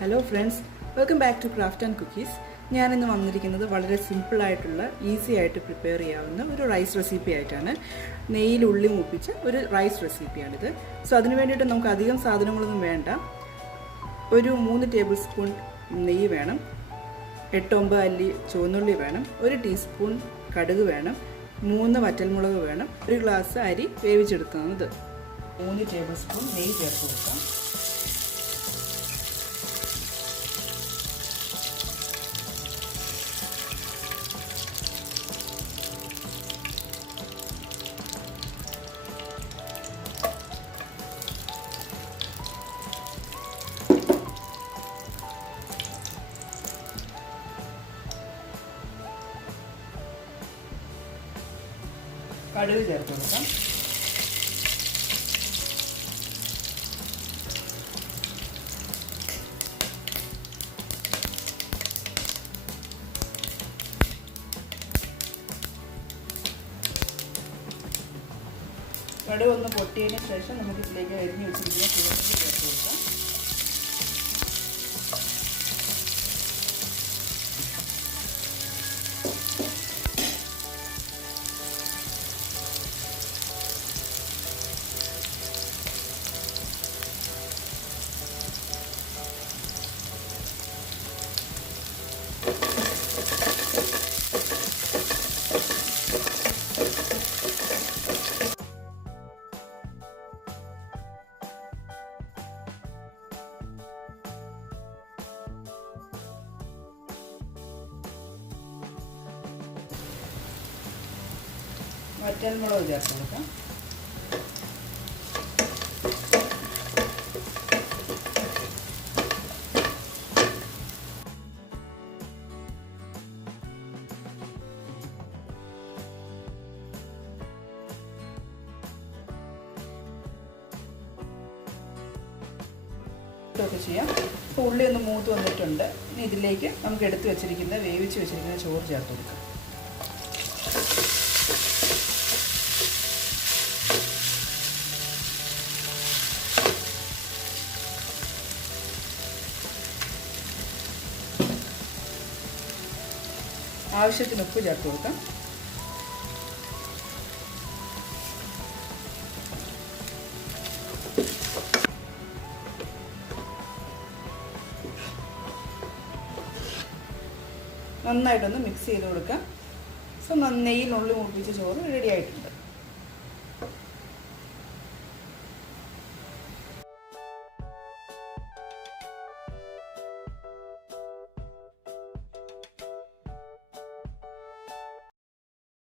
Hello friends, welcome back to craft and cookies. ഞാനിന്ന് വന്നിരിക്കുന്നത് വളരെ സിമ്പിളായിട്ടുള്ള ഈസി ആയിട്ട് പ്രിപ്പയർ ചെയ്യാവുന്ന ഒരു റൈസ് റെസിപ്പി ആയിട്ടാണ്. നെയ്യിൽ ഉള്ളി മൂപ്പിച്ച ഒരു റൈസ് റെസിപ്പിയാണിത്. സോ അതിന് വേണ്ടിയിട്ട് നമുക്ക് അധികം സാധനങ്ങളൊന്നും വേണ്ട. ഒരു 3 ടേബിൾ സ്പൂൺ നെയ്യ് വേണം, 8-9 അല്ലി ചുവന്നുള്ളി വേണം, 1 ടീസ്പൂൺ കടുക് വേണം, 3 വറ്റൽമുളക് വേണം, 1 ഗ്ലാസ് അരി വേവിച്ചെടുക്കുന്നത്. 3 ടേബിൾ സ്പൂൺ നെയ്യ് ചേർത്ത് കൊടുക്കാം. കടുക് ചേർത്ത് കൊടുക്കാം. കടുക് ഒന്ന് പൊട്ടിയതിന് ശേഷം നമുക്ക് ഇതിലേക്ക് അരിഞ്ഞ് വെച്ചിരിക്കുന്ന ചുവന്നുള്ളി ചേർത്ത് കൊടുക്കാം. വറ്റൽമുളക് ചേർത്ത് കൊടുക്കാം. ഇതൊക്കെ ചെയ്യാം. ഇപ്പോൾ ഉള്ളി ഒന്ന് മൂത്ത് വന്നിട്ടുണ്ട്. ഇനി ഇതിലേക്ക് നമുക്ക് എടുത്ത് വെച്ചിരിക്കുന്ന വേവിച്ച് വെച്ചിരിക്കുന്ന ചോറ് ചേർത്ത് കൊടുക്കാം. ആവശ്യത്തിന് ഉപ്പ് ചേർത്ത് കൊടുക്കാം. നന്നായിട്ടൊന്ന് മിക്സ് ചെയ്ത് കൊടുക്കാം. സോ നെയ്യിൽ ഉള്ളി മൂപ്പിച്ച ചോറ് റെഡി ആയിട്ടുണ്ട്.